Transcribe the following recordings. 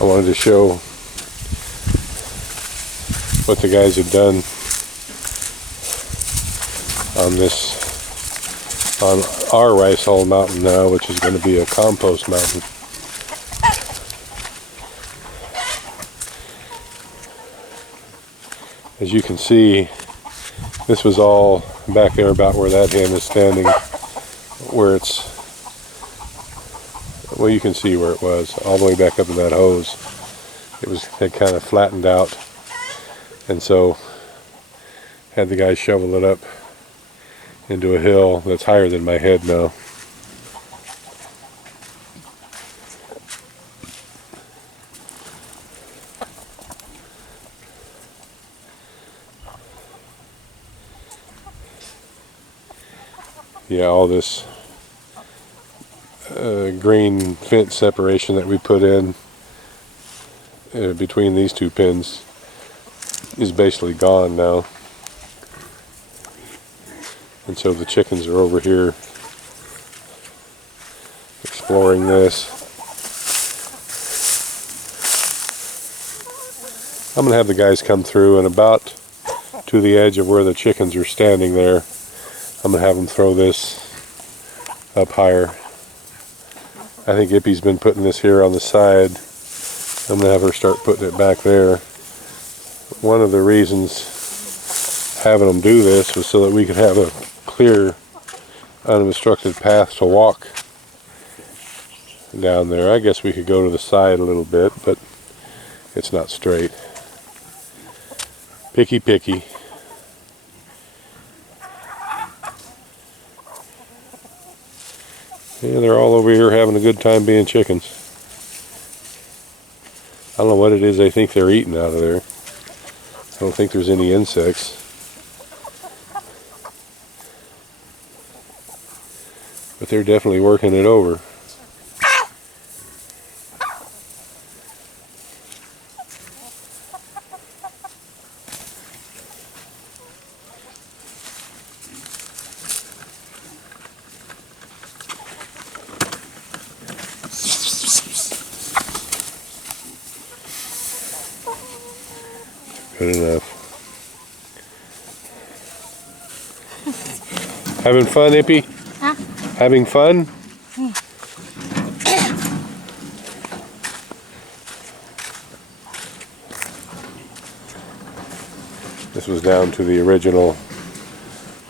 I wanted to show what the guys had done on our rice hull mountain now, which is going to be a compost mountain. As you can see, this was all back there about where that hen is standing, where it's, well, you can see where it was, all the way back up in that hose. It kind of flattened out, and so had the guys shovel it up into a hill that's higher than my head now. Yeah, all this green fence separation that we put in between these two pins is basically gone now. And so the chickens are over here exploring this. I'm going to have the guys come through, and about to the edge of where the chickens are standing there, I'm going to have them throw this up higher. I think Ippy's been putting this here on the side. I'm going to have her start putting it back there. One of the reasons having them do this was so that we could have a clear, unobstructed path to walk down there. I guess we could go to the side a little bit, but it's not straight. Picky, picky. Yeah, they're all over here having a good time being chickens. I don't know what it is they think they're eating out of there. I don't think there's any insects. But they're definitely working it over. Good enough. Having fun, Ippy? Huh? Having fun? This was down to the original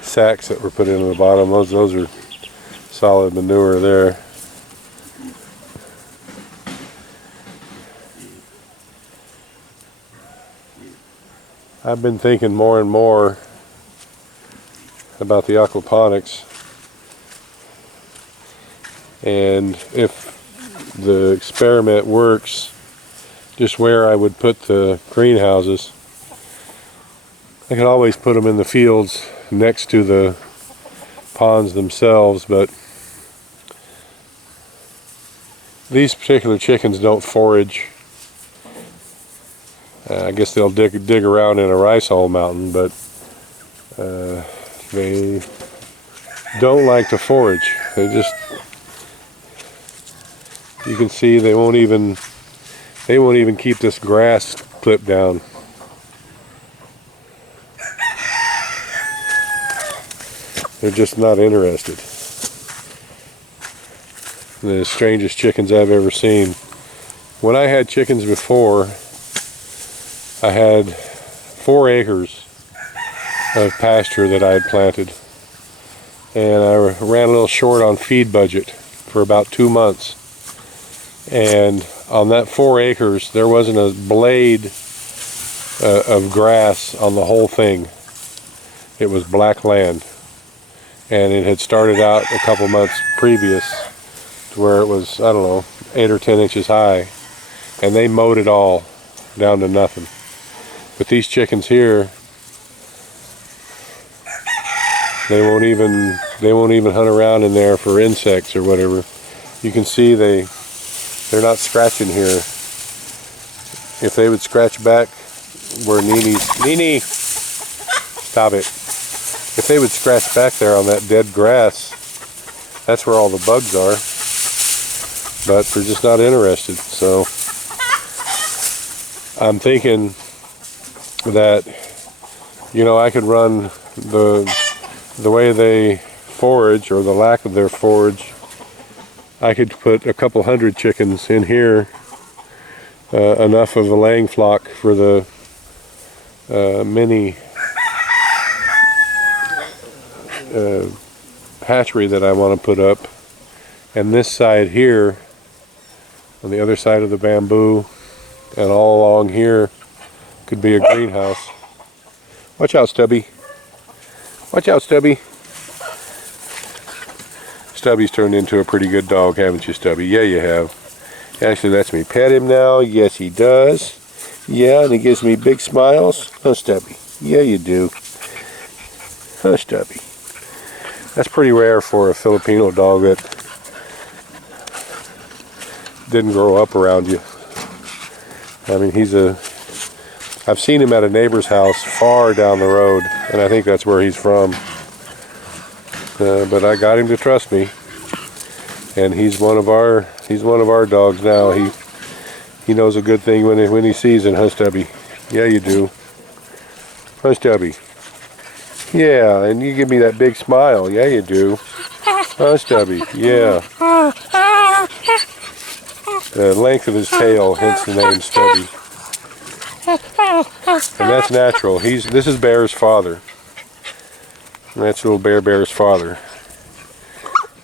sacks that were put into the bottom. Those are solid manure there. I've been thinking more and more about the aquaponics, and if the experiment works, just where I would put the greenhouses. I could always put them in the fields next to the ponds themselves, but these particular chickens don't forage. I guess they'll dig around in a rice hull mountain, but they don't like to forage. They just, you can see they won't even keep this grass clipped down. They're just not interested. The strangest chickens I've ever seen. When I had chickens before, I had 4 acres of pasture that I had planted, and I ran a little short on feed budget for about 2 months, and on that 4 acres there wasn't a blade of grass on the whole thing. It was black land, and it had started out a couple months previous to where it was, I don't know, 8 or 10 inches high, and they mowed it all down to nothing. But these chickens here, they won't even hunt around in there for insects or whatever. You can see they're not scratching here. If they would scratch back where Nene, stop it. If they would scratch back there on that dead grass, that's where all the bugs are. But they're just not interested. So I'm thinking that, you know, I could run the way they forage, or the lack of their forage. I could put a couple hundred chickens in here, enough of a laying flock for the mini hatchery that I want to put up. And this side here, on the other side of the bamboo, and all along here, could be a greenhouse. Watch out, Stubby. Watch out, Stubby. Stubby's turned into a pretty good dog, haven't you, Stubby? Yeah, you have. Actually lets me pet him now. Yes, he does. Yeah, and he gives me big smiles. Huh, Stubby? Yeah, you do. Huh, Stubby? That's pretty rare for a Filipino dog that didn't grow up around you. I mean, I've seen him at a neighbor's house far down the road, and I think that's where he's from. But I got him to trust me, and he's one of our dogs now. He knows a good thing when he sees it, huh, Stubby? Yeah, you do. Huh, Stubby? Yeah, and you give me that big smile. Yeah, you do. Huh, Stubby? Yeah. The length of his tail, hence the name Stubby. And that's natural. This is Bear's father. And that's little Bear's father.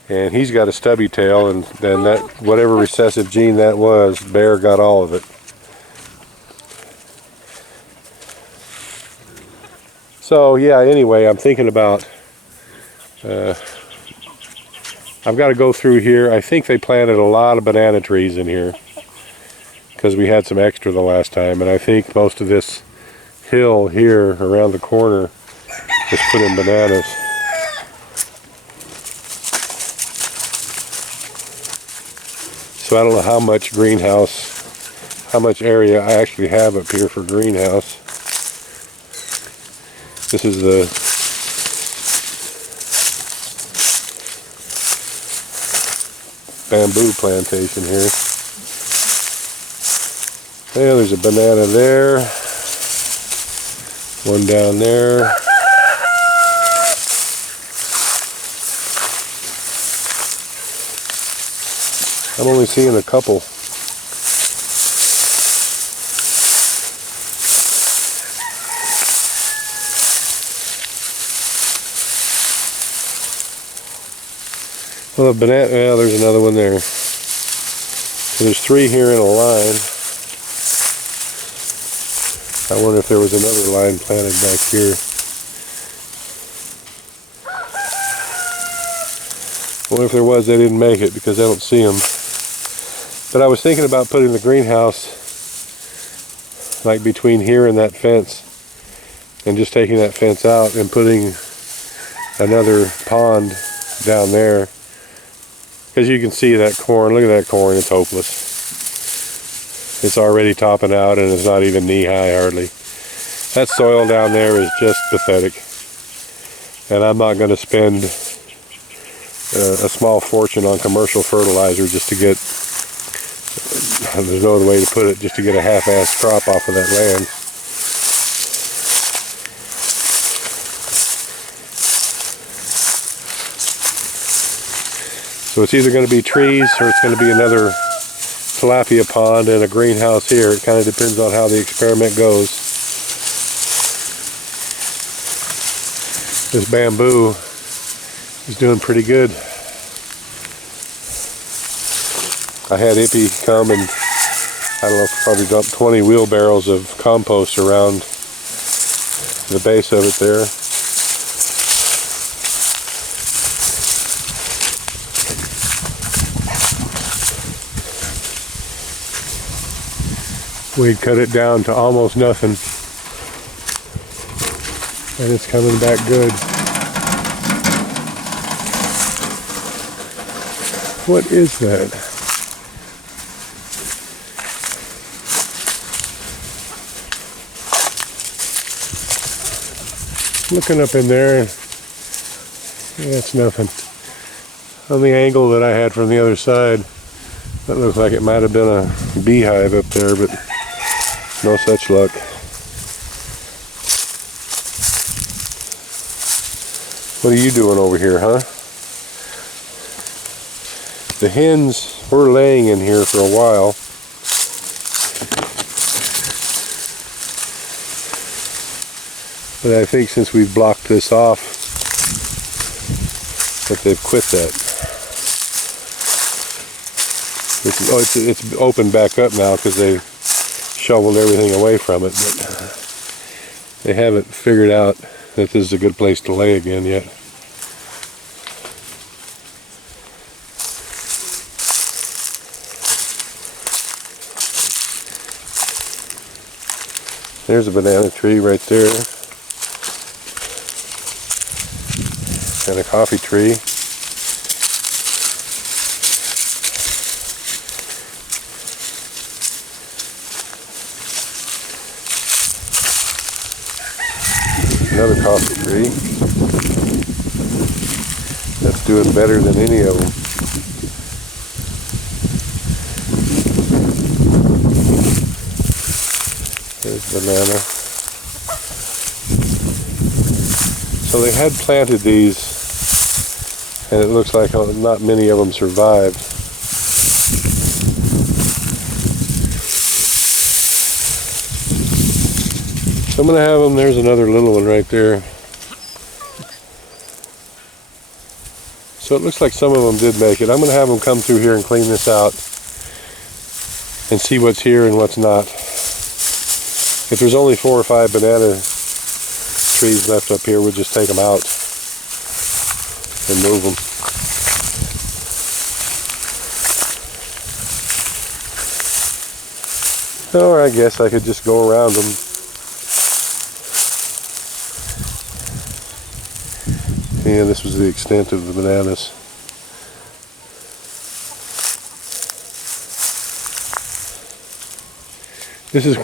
And he's got a stubby tail, and then that, whatever recessive gene that was, Bear got all of it. So yeah, anyway, I'm thinking about, I've got to go through here. I think they planted a lot of banana trees in here, because we had some extra the last time, and I think most of this hill here around the corner is put in bananas. So I don't know how much greenhouse, how much area I actually have up here for greenhouse. This is the bamboo plantation here. Yeah, there's a banana there. One down there. I'm only seeing a couple. Well, the banana, yeah, there's another one there. So there's 3 here in a line. I wonder if there was another line planted back here. I wonder if there was, they didn't make it because I don't see them. But I was thinking about putting the greenhouse like between here and that fence, and just taking that fence out and putting another pond down there. Because you can see that corn, look at that corn, it's hopeless. It's already topping out and it's not even knee high hardly. That soil down there is just pathetic. And I'm not going to spend a small fortune on commercial fertilizer just to get, there's no other way to put it, just to get a half-assed crop off of that land. So it's either going to be trees or it's going to be another tilapia pond and a greenhouse here. It kind of depends on how the experiment goes. This bamboo is doing pretty good. I had Ippy come and, I don't know, probably dumped 20 wheelbarrows of compost around the base of it there. We'd cut it down to almost nothing, and it's coming back good. What is that? Looking up in there, yeah, it's nothing. On the angle that I had from the other side, that looks like it might have been a beehive up there, but No such luck. What are you doing over here, huh? The hens were laying in here for a while. But I think since we've blocked this off, that they've quit that. It's opened back up now because they shoveled everything away from it, but they haven't figured out that this is a good place to lay again yet. There's a banana tree right there, and a coffee tree. Another coffee tree that's doing better than any of them. There's banana. So they had planted these, and it looks like not many of them survived. So I'm going to have them. There's another little one right there. So it looks like some of them did make it. I'm going to have them come through here and clean this out and see what's here and what's not. If there's only 4 or 5 banana trees left up here, we'll just take them out and move them. Or I guess I could just go around them. Yeah, this was the extent of the bananas. This is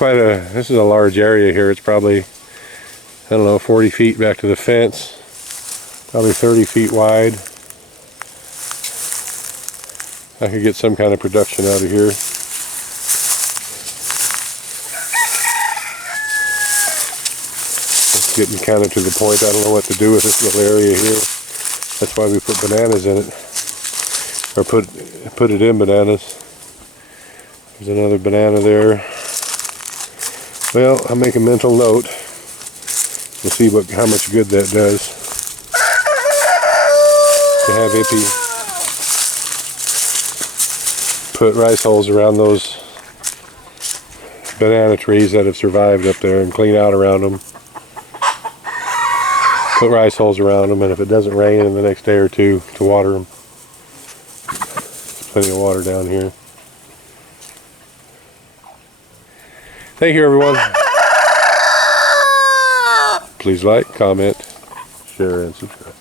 a large area here. It's probably, I don't know, 40 feet back to the fence. Probably 30 feet wide. I could get some kind of production out of here. It's getting kind of to the point. I don't know what to do with this little area here. That's why we put bananas in it. Or put it in bananas. There's another banana there. Well, I'll make a mental note. We'll see how much good that does. To have Ippy put rice holes around those banana trees that have survived up there and clean out around them. Put rice holes around them, and if it doesn't rain in the next day or two, to water them. There's plenty of water down here. Thank you, everyone. Please like, comment, share, and subscribe.